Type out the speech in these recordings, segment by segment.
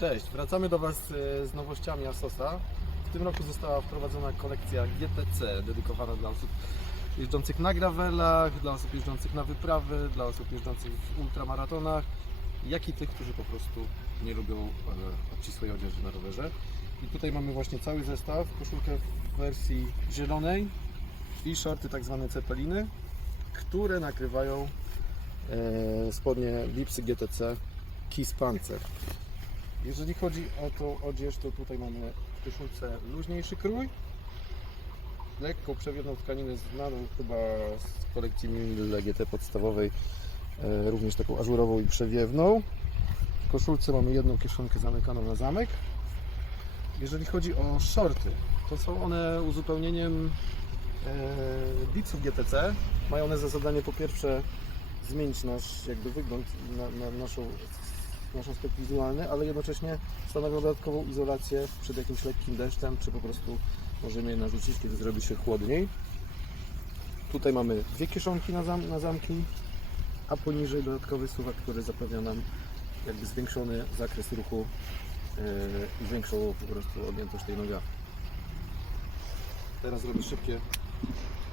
Cześć, wracamy do Was e, z nowościami Asosa. W tym roku została wprowadzona kolekcja GTC, dedykowana dla osób jeżdżących na gravelach, dla osób jeżdżących na wyprawy, dla osób jeżdżących w ultramaratonach, jak i tych, którzy po prostu nie lubią e, obcisłej odzieży na rowerze. I tutaj mamy właśnie cały zestaw, koszulkę w wersji zielonej i shorty tak zwane cepeliny, które nakrywają e, spodnie Lipsy GTC Kiss Panzer. Jeżeli chodzi o tą odzież, to tutaj mamy w koszulce luźniejszy krój, lekką przewiewną tkaninę znaną chyba z kolekcji Mille GT podstawowej, e, również taką ażurową i przewiewną. W koszulce mamy jedną kieszonkę zamykaną na zamek. Jeżeli chodzi o shorty, to są one uzupełnieniem e, bitsów GTC. Mają one za zadanie po pierwsze zmienić nasz jakby wygląd, na, na naszą, nasz aspekt wizualny, ale jednocześnie stanowią dodatkową izolację przed jakimś lekkim deszczem, czy po prostu możemy je narzucić, kiedy zrobi się chłodniej. Tutaj mamy dwie kieszonki na, zam, na zamki, a poniżej dodatkowy suwak, który zapewnia nam jakby zwiększony zakres ruchu yy, i większą po prostu objętość tej noga. Teraz zrobię szybkie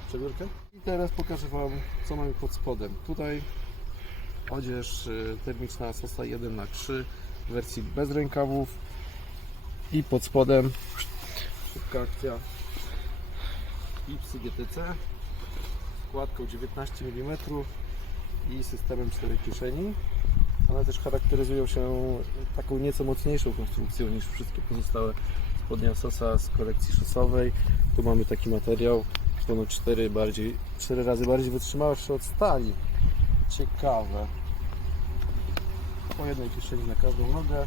przebiórkę. I teraz pokażę Wam, co mamy pod spodem. Tutaj odzież y, termiczna Sosa 1 na 3 w wersji bez rękawów i pod spodem szybka akcja Ipsy GTC wkładką 19 mm i systemem 4 kieszeni. One też charakteryzują się taką nieco mocniejszą konstrukcją niż wszystkie pozostałe spodnie Sosa z kolekcji szosowej. Tu mamy taki materiał, ponoć 4, bardziej, 4 razy bardziej wytrzymałszy od stali. Ciekawe. Po jednej kieszeni na każdą nogę.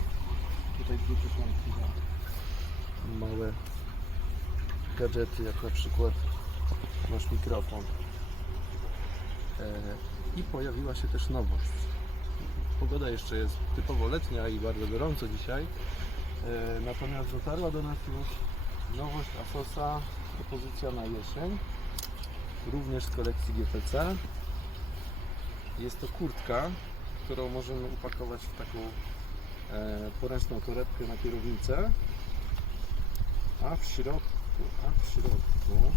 Tutaj dwie kieszonki na małe gadżety, jak na przykład nasz mikrofon. E, I pojawiła się też nowość. Pogoda jeszcze jest typowo letnia i bardzo gorąco dzisiaj. E, Natomiast dotarła do nas już nowość Asosa, propozycja na jesień, również z kolekcji GTC. Jest to kurtka, którą możemy upakować w taką e, poręczną torebkę na kierownicę, a w środku, a w środku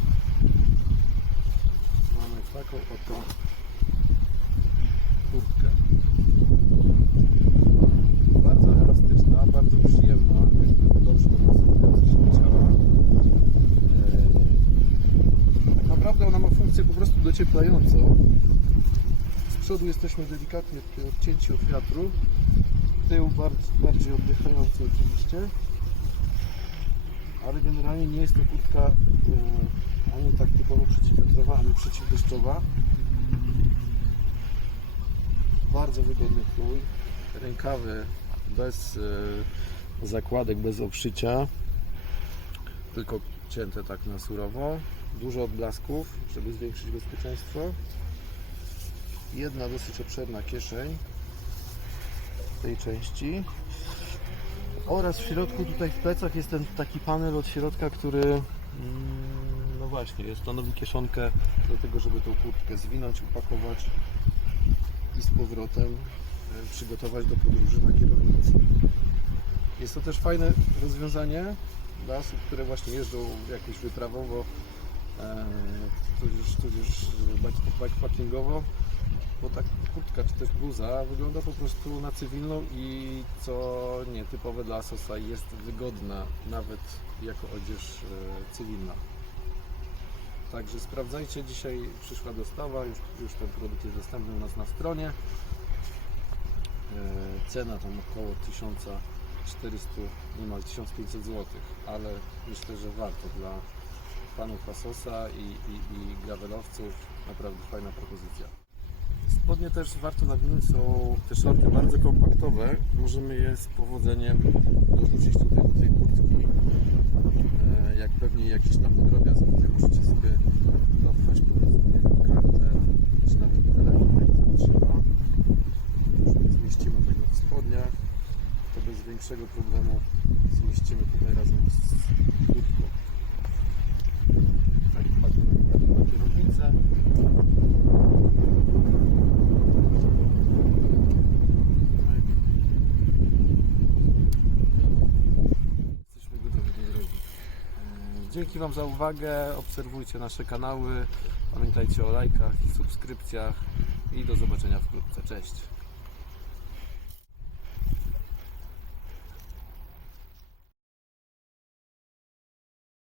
mamy taką oto kurtkę. Bardzo elastyczna, bardzo przyjemna, jakby dobrze dopasowująca się do ciała. Tak naprawdę ona ma funkcję po prostu docieplającą. Przodu jesteśmy delikatnie odcięci od wiatru. Tył bardziej oddychający oczywiście. Ale generalnie nie jest to kurtka e, ani tak typowo przeciwwiatrowa, ani przeciwdeszczowa. Bardzo wygodny krój. Rękawy bez e, zakładek, bez obszycia. Tylko cięte tak na surowo. Dużo odblasków, żeby zwiększyć bezpieczeństwo. Jedna dosyć obszerna kieszeń tej części. Oraz w środku tutaj w plecach jest ten taki panel od środka, który mm, no właśnie, stanowi kieszonkę do tego, żeby tą kurtkę zwinąć, upakować i z powrotem e, przygotować do podróży na kierownicy. Jest to też fajne rozwiązanie dla osób, które właśnie jeżdżą jakąś wyprawą, bo tudzież, tudzież bike- bikepackingowo, bo ta kurtka czy też bluza wygląda po prostu na cywilną i co nietypowe dla Asosa jest wygodna nawet jako odzież e, cywilna. Także sprawdzajcie, dzisiaj przyszła dostawa, już, już ten produkt jest dostępny u nas na stronie. E, Cena tam około 1400, niemal 1500 zł, ale myślę, że warto dla fanów Asosa i, i, i gravelowców. Naprawdę fajna propozycja. Spodnie też warto nadmienić, są te shorty bardzo kompaktowe. Możemy je z powodzeniem dorzucić tutaj do tej kurtki. E, Jak pewnie jakiś tam drobiazg, tutaj możecie sobie zapchać powiedzmy kartę, czy nawet telefon, jak to trzeba. Już zmieścimy tego w spodniach, to bez większego problemu zmieścimy tutaj razem z kurtką. Tak, pakujemy na kierownicę. Dzięki Wam za uwagę, obserwujcie nasze kanały, pamiętajcie o lajkach i subskrypcjach i do zobaczenia wkrótce. Cześć!